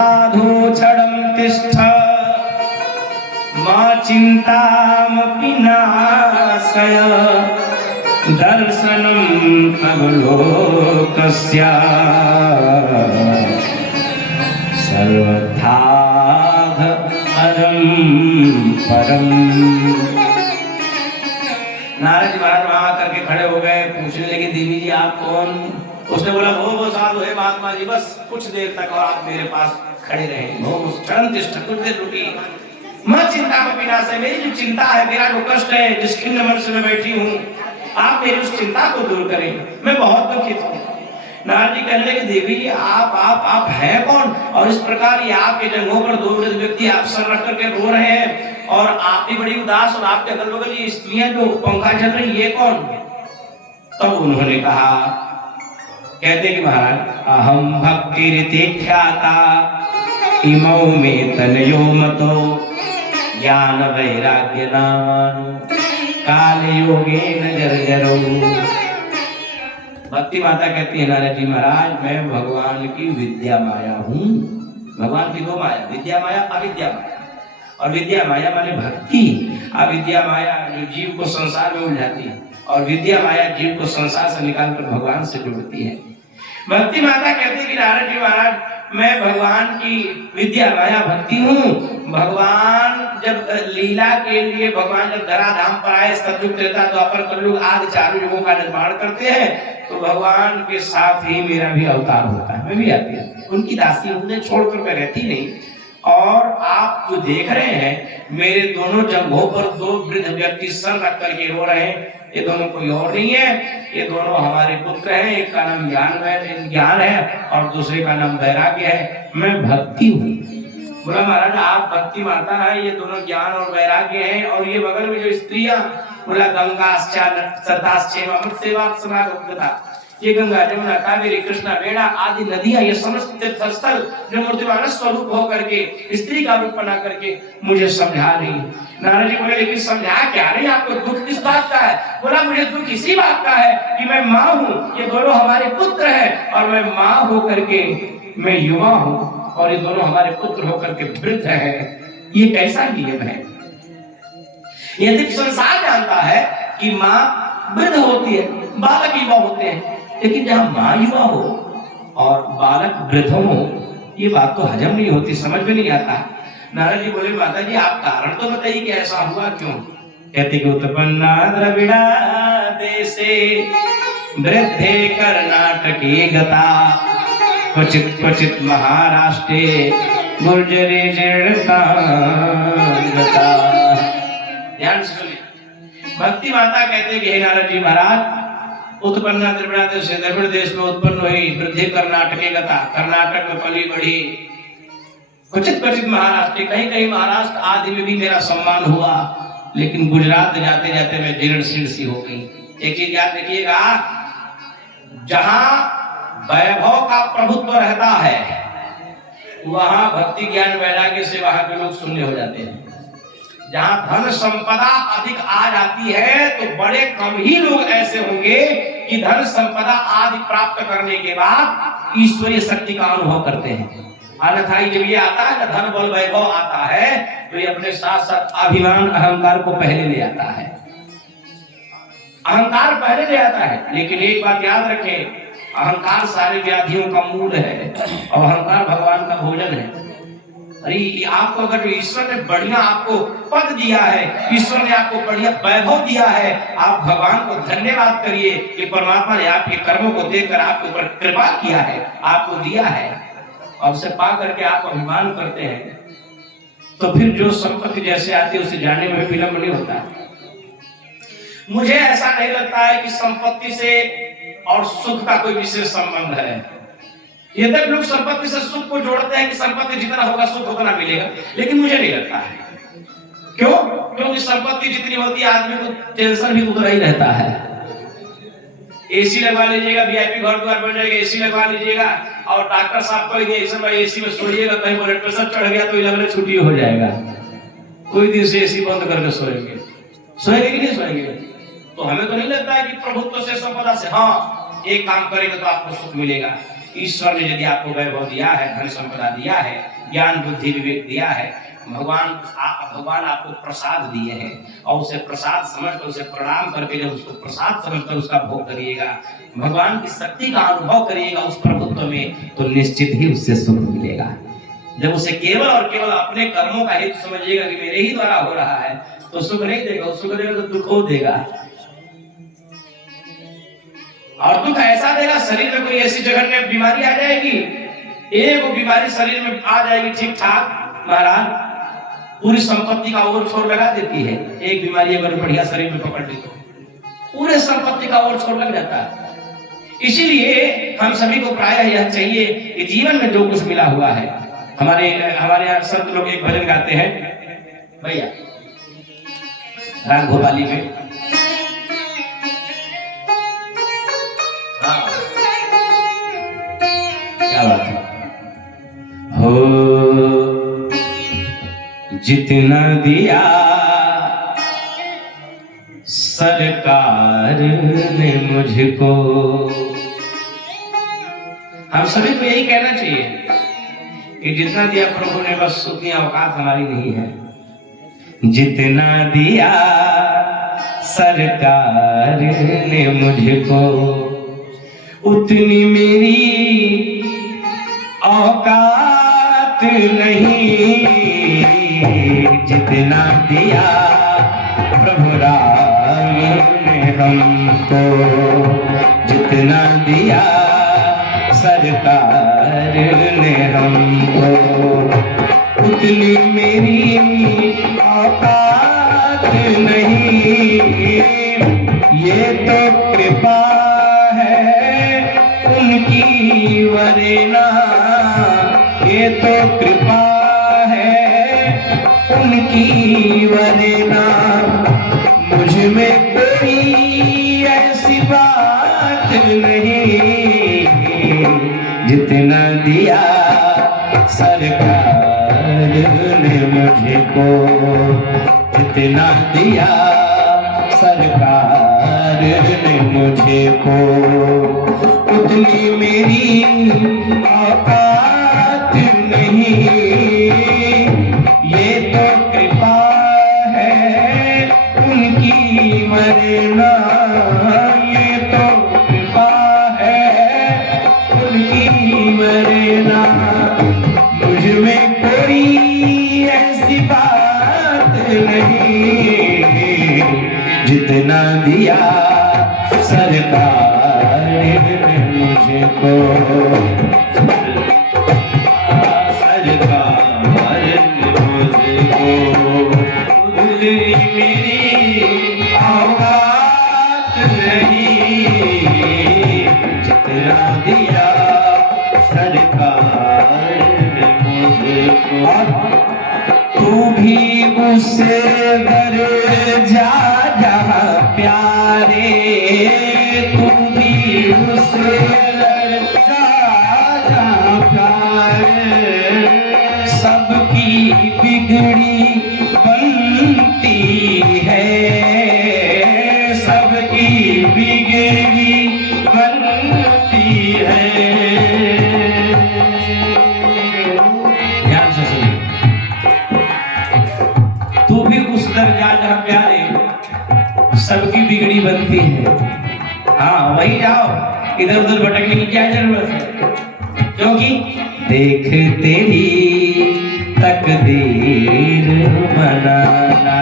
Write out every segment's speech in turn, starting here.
साधुक्षणं तिष्ठ मा चिन्तामपि नाशय दर्शनं तव लोकस्य सर्वथा परम परम। नारद जी महाराज वहां करके खड़े हो गए, पूछने लगे देवी जी आप कौन? उसने बोला वो साधु है महात्मा जी, बस कुछ देर तक और आप मेरे पास खड़े रहे। कुछ देर रुकी। मैं चिंता में विनाश है, मेरी जो चिंता है, मेरा जो कष्ट है, जिस खिन्न मन से मैं बैठी हूँ, आप मेरी उस चिंता को दूर करें, मैं बहुत दुखित हूँ। नारद जी कहने लगे देवी जी आप हैं कौन? और इस प्रकार ये आपके जंघों पर दो व्यक्ति आप सर रख करके रो रहे हैं और आप भी बड़ी उदास, और आपके अगल बगल ये स्त्रियां जो पंखा चल रही, ये कौन? तब उन्होंने कहा, कहते कि महाराज अहम भक्ति रीति ख्याता इमौ में तनयो मतो ज्ञान वैराग्य नाम काल योगे नजरो। भक्ति माता कहती है नारद जी महाराज मैं भगवान की विद्या माया हूँ। भगवान की दो माया, विद्या माया अविद्या माया। और विद्या माया माने भक्ति, अविद्या माया जो जीव को संसार में उलझाती है, और विद्या माया जीव को संसार से निकालकर भगवान से जोड़ती है। भक्ति माता कहती है कि नारद जी महाराज मैं भगवान की विद्या माया भक्ति हूँ। भगवान जब लीला के लिए भगवान जब धराधाम पर आए, सतयुग त्रेता द्वापर कलयुग आदि चारों युगों का निर्माण करते हैं, तो भगवान के साथ ही मेरा भी अवतार होता है, मैं भी आती हूँ। उनकी दासी उन्हें छोड़कर मैं रहती नहीं। और आप जो देख रहे हैं मेरे दोनों जंघों पर दो वृद्ध व्यक्ति सर रख करके रो रहे हैं, ये दोनों कोई और नहीं है, ये दोनों हमारे पुत्र हैं। एक का नाम ज्ञान है और दूसरे का नाम वैराग्य है। मैं भक्ति हूँ। बोला महाराज आप भक्ति माता है, ये दोनों ज्ञान और वैराग्य हैं। और ये बगल में जो स्त्रियां, बोला गंगा ये गंगा जमुना कावेरी कृष्णा वेणा आदि नदियां, ये समस्त तीर्थस्थल जो मूर्तिमान स्वरूप होकर के स्त्री का रूप बना करके मुझे समझा रही। नारद जी बोले लेकिन समझा क्या रही, आपको दुख किस बात का है? बोला मुझे दुख इसी बात का है कि मैं माँ हूँ, ये दोनों हमारे पुत्र हैं, और मैं माँ होकर के मैं युवा हूँ, और ये दोनों हमारे पुत्र होकर के वृद्ध हैं। ये कैसा नियम है? यदि संसार जानता है कि माँ वृद्ध होती है, बालक युवा होते हैं, लेकिन जहां माँ युवा हो और बालक वृद्ध हो, ये बात तो हजम नहीं होती, समझ में नहीं आता। नारद जी बोले माता जी आप कारण तो बताइए कि ऐसा हुआ क्यों? कहते कि उत्पन्ना द्रविड़ा देशे वृद्धे कर्नाटके गता क्वचित क्वचित महाराष्ट्रे गुर्जरे जीर्णता गता। ध्यान से सुनिए। भक्ति माता कहते कि हे नारद जी महाराज उत्पन्ना द्रविड़ा देश, द्रविड़ देश में उत्पन्न हुई, वृद्धि कर्नाटके गता, कर्नाटक में पली बढ़ी, क्वचित क्वचित महाराष्ट्र, कहीं कहीं महाराष्ट्र आदि में भी मेरा सम्मान हुआ, लेकिन गुजरात जाते जाते मैं जीर्ण शीर्ण सी हो गई। एक चीज याद रखिएगा, जहां वैभव का प्रभुत्व रहता है वहां भक्ति ज्ञान वैराग्य से वहां के लोग शून्य हो जाते हैं। जहां धन संपदा अधिक आ जाती है तो बड़े कम ही लोग ऐसे होंगे कि धन संपदा आदि प्राप्त करने के बाद ईश्वरीय शक्ति का अनुभव करते हैं। अन्यथा जब ये आता है ना धन बल वैभव आता है तो ये अपने साथ साथ अभिमान अहंकार को पहले ले आता है। अहंकार पहले ले आता है। लेकिन एक बात याद रखें, अहंकार सारे व्याधियों का मूल है और अहंकार भगवान का भोजन है। अरे आपको अगर ईश्वर ने बढ़िया आपको पद दिया है, ईश्वर ने आपको बढ़िया वैभव दिया है, आप भगवान को धन्यवाद करिए कि परमात्मा ने आपके कर्मों को देखकर आपके ऊपर कृपा किया है, आपको दिया है, और उसे पा करके आप अभिमान करते हैं, तो फिर जो संपत्ति जैसे आती है उसे जाने में विलंब नहीं होता। मुझे ऐसा नहीं लगता है कि संपत्ति से और सुख का कोई विशेष संबंध है। ये तक लोग संपत्ति से सुख को जोड़ते हैं कि संपत्ति जितना होगा सुख उतना मिलेगा, लेकिन मुझे नहीं लगता है। क्यों? क्योंकि संपत्ति जितनी होती है आदमी को टेंशन भी उतना ही रहता है। एसी लगवा लीजिएगा, वीआईपी घर द्वार बन जाएगा, एसी लगवा लीजिएगा, और डॉक्टर साहब कह दिए इस समय एसी में सोइएगा, कहीं ब्लड प्रेशर चढ़ गया तो इलाज छुट्टी हो जाएगा। कोई दिन से एसी बंद करके सोएंगे, सोएंगे कि नहीं सोएंगे? तो हमें तो नहीं लगता है कि प्रभुत्व से संपदा से हाँ एक काम करेंगे तो आपको सुख मिलेगा। ईश्वर ने यदि आपको वैभव दिया है, धन संपदा दिया है, ज्ञान बुद्धि विवेक दिया है, भगवान आपको प्रसाद दिए हैं और उसे प्रसाद समझकर उसे प्रणाम करके जब उसको प्रसाद समझकर उसका भोग करिएगा, भगवान की शक्ति का अनुभव करिएगा उस प्रभुत्व में, तो निश्चित ही उससे सुख मिलेगा। जब उसे केवल और केवल अपने कर्मों का हेतु समझिएगा कि मेरे ही द्वारा हो रहा है, तो सुख नहीं देगा, सुख देगा तो दुख हो देगा। और दुख ऐसा देगा, शरीर में कोई ऐसी जगह में बीमारी आ जाएगी, एक बीमारी शरीर में आ जाएगी ठीक ठाक महाराज, पूरी संपत्ति का ओर छोर लगा देती है। एक बीमारी अगर बढ़िया शरीर में पकड़ ली तो पूरे संपत्ति का ओर छोर लग जाता है। इसीलिए हम सभी को प्रायः यह चाहिए कि जीवन में जो कुछ मिला हुआ है, हमारे यहाँ संत लोग एक भजन गाते हैं भैया राग भोपाली में, हाँ क्या बात है, हो जितना दिया सरकार ने मुझको, हम सभी को यही कहना चाहिए कि जितना दिया प्रभु ने बस उतनी औकात हमारी नहीं है। जितना दिया सरकार ने मुझको उतनी मेरी औकात नहीं। जितना दिया प्रभु राम ने हमको, जितना दिया सरकार ने हमको, उतनी मेरी औकात नहीं। ये तो कृपा है उनकी वरना, ये तो कृपा है उनकी वरना, मुझ में कोई ऐसी बात नहीं। जितना दिया सरकार ने मुझको, जितना दिया सरकार ने मुझको, उतनी मेरी औकात नहीं। ये तो कृपा है उनकी वरना, ये तो कृपा है उनकी वरना, मुझ में कोई ऐसी बात नहीं। जितना दिया सरकार ने मुझको, सरकार ने मुझको, उतनी मेरी औकात नहीं। जितना दिया सरकार ने मुझको, तू भी उससे डर जा जहाँ प्यारे, तू भी उससे डर जा जहाँ प्यारे, सबकी बिगड़ी बनती है, सबकी बिगड़ी बनती है। ध्यान से सुनिए, तू भी उस दर जा जहाँ प्यारे सबकी बिगड़ी बनती है। हाँ वही जाओ, इधर उधर भटकने की क्या जरूरत है, क्योंकि देख तेरी तकदीर बनाना,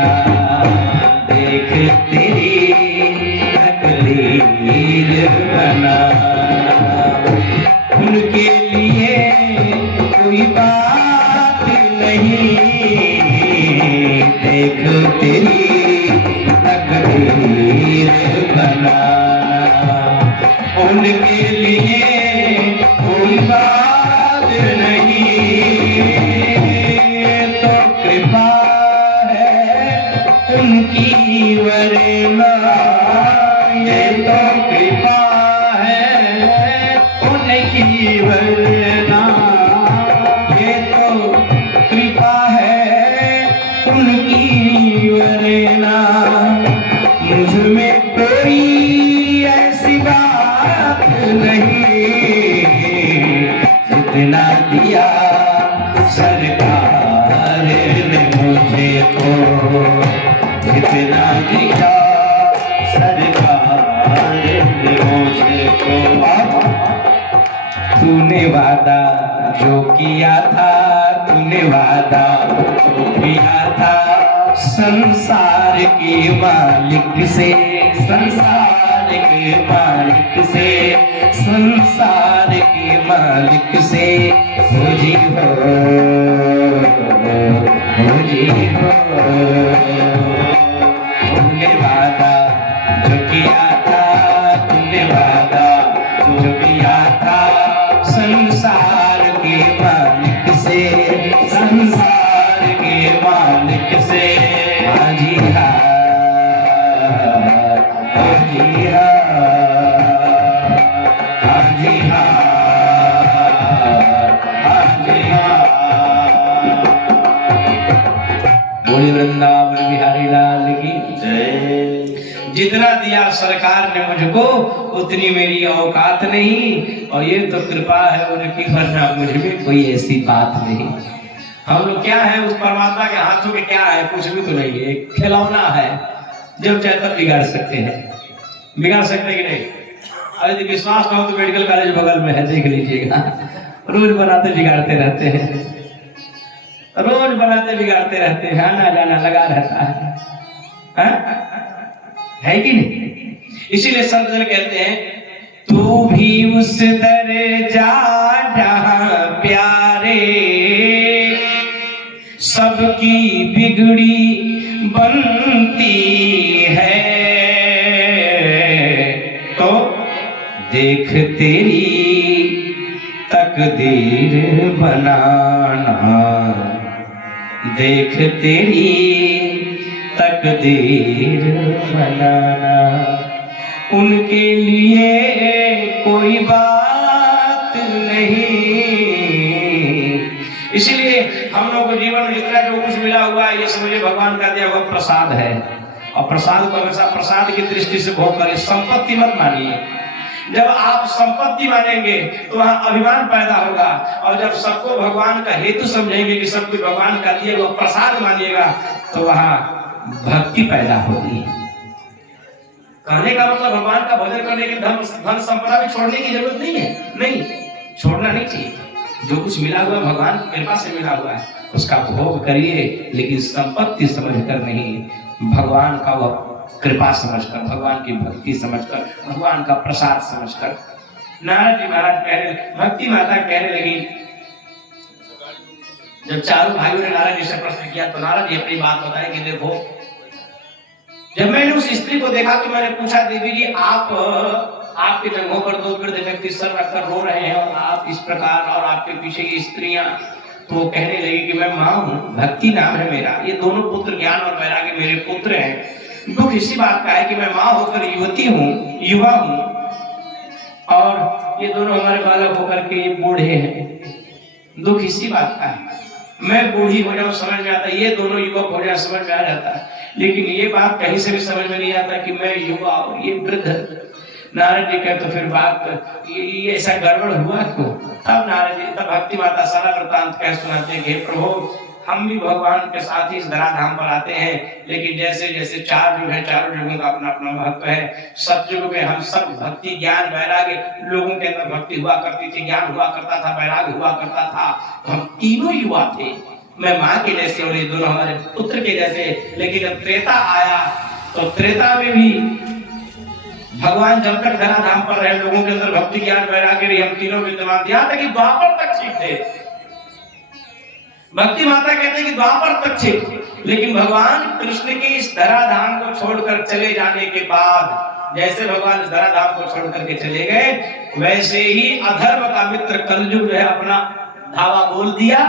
देख तेरी तकदीर बनाना, उनके लिए कोई बात नहीं। देख तेरी तकदीर बनाना, उनके लिए कोई बात नहीं। तो कृपा है उनकी वरना, ये तो कृपा है उनकी वरना, ये तो कृपा है उनकी वरना, मुझ में कोई ऐसी बात नहीं। सरकार ने मुझे तो इतना दिया, सरकार ने मुझे तो। तूने वादा जो किया था, तूने वादा जो किया था संसार के मालिक से, संसार के मालिक से, संसार के मालिक से। मुझे हो, मुझे हो। तूने वादा जो किया था, तूने वादा जो किया था संसार के मालिक से, संसार के मालिक से। हाजी हा, हाजी हा, हाजी हा, हाजी हा। बोले वृंदावन बिहारी लाल की जय। जितना दिया सरकार ने मुझको उतनी मेरी औकात नहीं, और ये तो कृपा है उनकी, वरना मुझ में कोई ऐसी बात नहीं। हम लोग क्या है, उस परमात्मा के हाथों में क्या है, कुछ भी तो नहीं है, खिलौना है, जब चाहे तब बिगाड़ सकते हैं। बिगाड़ सकते कि नहीं? अरे यदि विश्वास ना हो तो मेडिकल कॉलेज बगल में है, देख लीजिएगा, रोज बनाते बिगाड़ते रहते हैं, रोज बनाते बिगाड़ते रहते हैं, आना जाना लगा रहता है कि नहीं? इसीलिए संत जन कहते हैं, तू भी उस दर्जा जहां प्यारे सबकी बिगड़ी बनती है, तो देख तेरी तकदीर बनाना, देख तेरी तकदीर बनाना। उनके लिए कोई बात नहीं। इसलिए हम लोग को जीवन में जितना जो कुछ मिला हुआ है, ये समझे भगवान का दिया हुआ प्रसाद है, और प्रसाद को हमेशा प्रसाद की दृष्टि से भोग करें, संपत्ति मत मानिए। जब आप संपत्ति मानेंगे तो वहां अभिमान पैदा होगा, और जब सबको भगवान का हेतु समझेंगे कि सब कुछ भगवान का दिया हुआ प्रसाद मानिएगा, तो वहां भक्ति पैदा होगी। कहने का मतलब भगवान का भजन करने के धन संपदा भी छोड़ने की जरूरत नहीं है, नहीं छोड़ना नहीं चाहिए। जो कुछ मिला हुआ भगवान की कृपा से मिला हुआ है उसका भोग करिए, लेकिन संपत्ति समझकर नहीं, भगवान का वह कृपा समझकर, भगवान की भक्ति समझकर, भगवान का प्रसाद समझकर। नारद जी महाराज कहने, भक्ति माता कहने लगी, जब चारों भाइयों ने नारद जी से प्रश्न किया तो नारद जी अपनी बात बताए कि देखो, जब मैंने उस स्त्री को देखा तो मैंने पूछा, देवी जी आप आपके जगहों पर दो वृद्ध व्यक्ति सर रखकर रो रहे हैं और आप इस प्रकार, और आपके पीछे की स्त्रियां, तो वो कहने लगी कि मैं माँ हूँ, भक्ति नाम है मेरा, ये दोनों पुत्र ज्ञान और वैराग्य मेरे पुत्र हैं। दुख इसी बात का है कि मैं माँ होकर युवती हूँ, युवा हूँ, और ये दोनों हमारे बालक होकर के बूढ़े हैं। दुख इसी बात का है, मैं बूढ़ी हो जाऊं समझ में आता है, ये दोनों युवक हो जाए समझ में आ जाता है, लेकिन ये बात कहीं से भी समझ में नहीं आता कि मैं युवा और ये वृद्ध। नारद जी कहते तो फिर बात ये ऐसा गड़बड़ हुआ क्यों? तब नारद जी, तब भक्ति माता सारा वृतांत कह सुनाते हैं कि प्रभु, हम भी भगवान के साथ ही इस धराधाम पर आते हैं, लेकिन जैसे जैसे चार युग है, चारों युगों का अपना अपना महत्व है। सतयुग में हम सब भक्ति ज्ञान वैराग्य, लोगों के अंदर भक्ति हुआ करती थी, ज्ञान हुआ करता था, वैराग्य हुआ करता था, तो हम तीनों युवा थे, मैं माँ के जैसे और ये दोनों हमारे पुत्र के जैसे। लेकिन जब त्रेता आया तो त्रेता में भी भगवान जब तक धराधाम पर रहे, लोगों के अंदर भक्ति ज्ञान वैराग्य रही, हम तीनों विद्यमान, यहाँ तक कि द्वापर तक ठीक थे। भक्ति माता कहते हैं कि द्वापर तक थे, लेकिन भगवान कृष्ण के इस धराधाम को छोड़कर चले जाने के बाद, जैसे भगवान इस धराधाम को छोड़ करके चले गए, वैसे ही अधर्म का मित्र कलयुग जो है अपना धावा बोल दिया,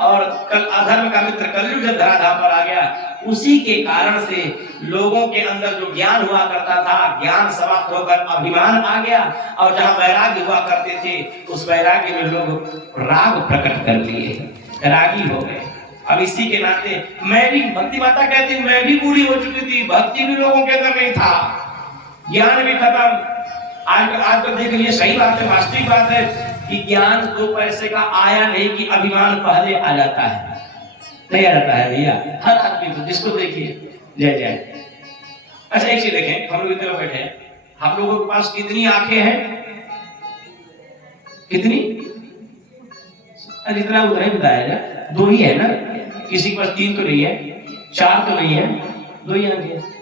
और कल अधर्म का मित्र कलयुग जब धराधाम पर आ गया, उसी के कारण से लोगों के अंदर जो ज्ञान हुआ करता था, ज्ञान समाप्त होकर अभिमान आ गया, और जहां वैराग्य हुआ करते थे, उस वैराग्य में लोग राग प्रकट कर लिए, रागी हो गए। अब इसी के नाते मैं भी, भक्ति माता कहती मैं भी बूढ़ी हो चुकी थी, भक्ति भी लोगों के अंदर नहीं था, ज्ञान भी खत्म। आज तो देख लिए, सही बात है, वास्तविक बात है, कि ज्ञान 2 पैसे का आया नहीं कि अभिमान पहले आ जाता है, नहीं आ जाता है भैया, हर आदमी को जिसको देखिए। जय जय। अच्छा एक चीज देखें, हम लोग इतने लोग बैठे हैं, हम लोगों के पास कितनी आंखें हैं? कितनी? जितना उधर ही बताया, 2 ही है ना, किसी के पास 3 तो नहीं है, 4 तो नहीं है, 2 ही आंखें।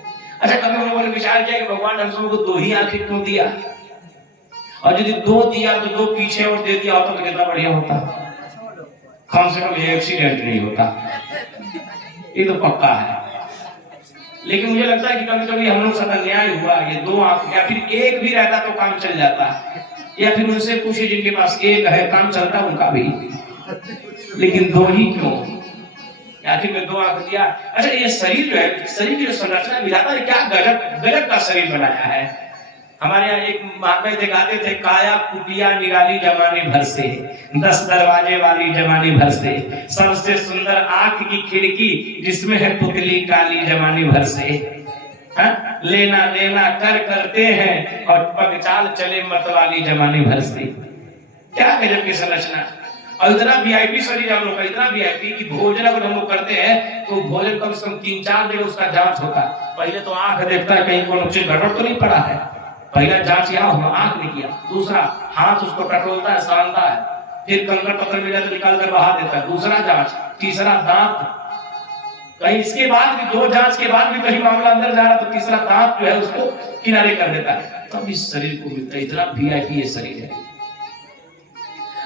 अच्छा कभी हम लोगों ने विचार किया कि भगवान हम सबको 2 ही आंखें क्यों दिया? और यदि 2 दिया तो 2 पीछे और दे दिया होता तो कितना बढ़िया होता, कम से कम ये एक्सीडेंट नहीं होता, ये तो पक्का है। लेकिन मुझे लगता है कि कभी कभी हम लोग साथ अन्याय हुआ, ये 2 आंख या फिर 1 भी रहता तो काम चल जाता, या फिर उनसे पूछे जिनके पास 1 है काम चलता उनका भी, लेकिन 2 ही क्यों? आखिर में 2 आंख दिया। अच्छा ये शरीर जो है, शरीर की जो संरचना विधाता ने क्या गजब गजब का शरीर बनाया है। हमारे यहाँ एक महात्मा थे, गाते थे, काया कुटिया निराली जमाने भर से, 10 दरवाजे वाली जमाने भर से, सबसे सुंदर आंख की खिड़की जिसमें है पुतली काली जमाने भर से। हा? लेना देना कर करते हैं और पगचाल चले मतवाली जमाने भर से। क्या गजब की संरचना। और इतना वीआईपी शरीर हम लोग का, इतना वीआईपी कि भोजन अगर हम लोग करते हैं तो भोजन कम से कम 3-4 जगह उसका जांच होता है। पहले तो आंख देखता है कहीं कोई चीज गड़बड़ तो नहीं पड़ा है, पहला जांच यहाँ आंख ने किया, दूसरा हाथ उसको टटोलता है, सानता है, फिर कंकड़ पत्थर मिला तो निकाल कर बहा देता है, दूसरा जांच, तीसरा दांत, कहीं इसके बाद भी 2 जांच के बाद भी कहीं मामला अंदर जा रहा तो तीसरा दांत जो है उसको किनारे कर देता है, तब इस शरीर को मिलता है। इतना वीआईपी ये शरीर है।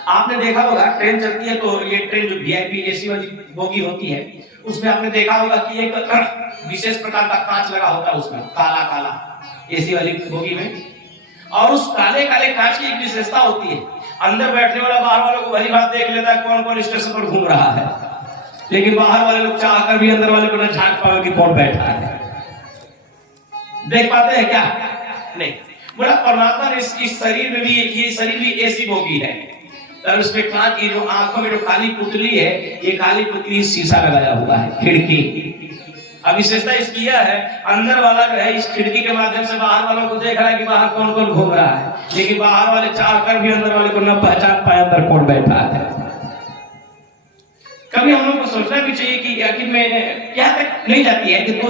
आपने देखा होगा ट्रेन चलती है तो ये ट्रेन जो वीआईपी एसी वाली बोगी होती है उसमें आपने देखा होगा कि एक विशेष प्रकार का कांच लगा होता है उसमें, काला काला, एसी वाली बोगी में। और उस काले काले कांच की एक विशेषता होती है, अंदर बैठने वाला बाहर वालों को भली बात देख लेता है कौन कौन स्टेशन पर घूम रहा है, लेकिन बाहर वाले लोग चाहकर भी अंदर वाले को न झांक पावे कि कौन बैठा है। देख पाते हैं क्या? नहीं। बोला परमात्मा ने इस शरीर में भी, ये शरीर भी ऐसी बोगी है, और उसमें कांच की जो आंखों में जो काली पुतली है, ये काली पुतली शीशा लगाया हुआ है, खिड़की। अब विशेषता इसकी यह है, अंदर वाला जो है इस खिड़की के माध्यम से बाहर वालों को देख रहा है कि बाहर कौन कौन घूम रहा है, लेकिन बाहर वाले चाह कर भी अंदर वाले को न पहचान पाए अंदर कौन बैठा है। कभी हम लोग को सोचना भी चाहिए कि आखिर में क्या तक नहीं जाती है कि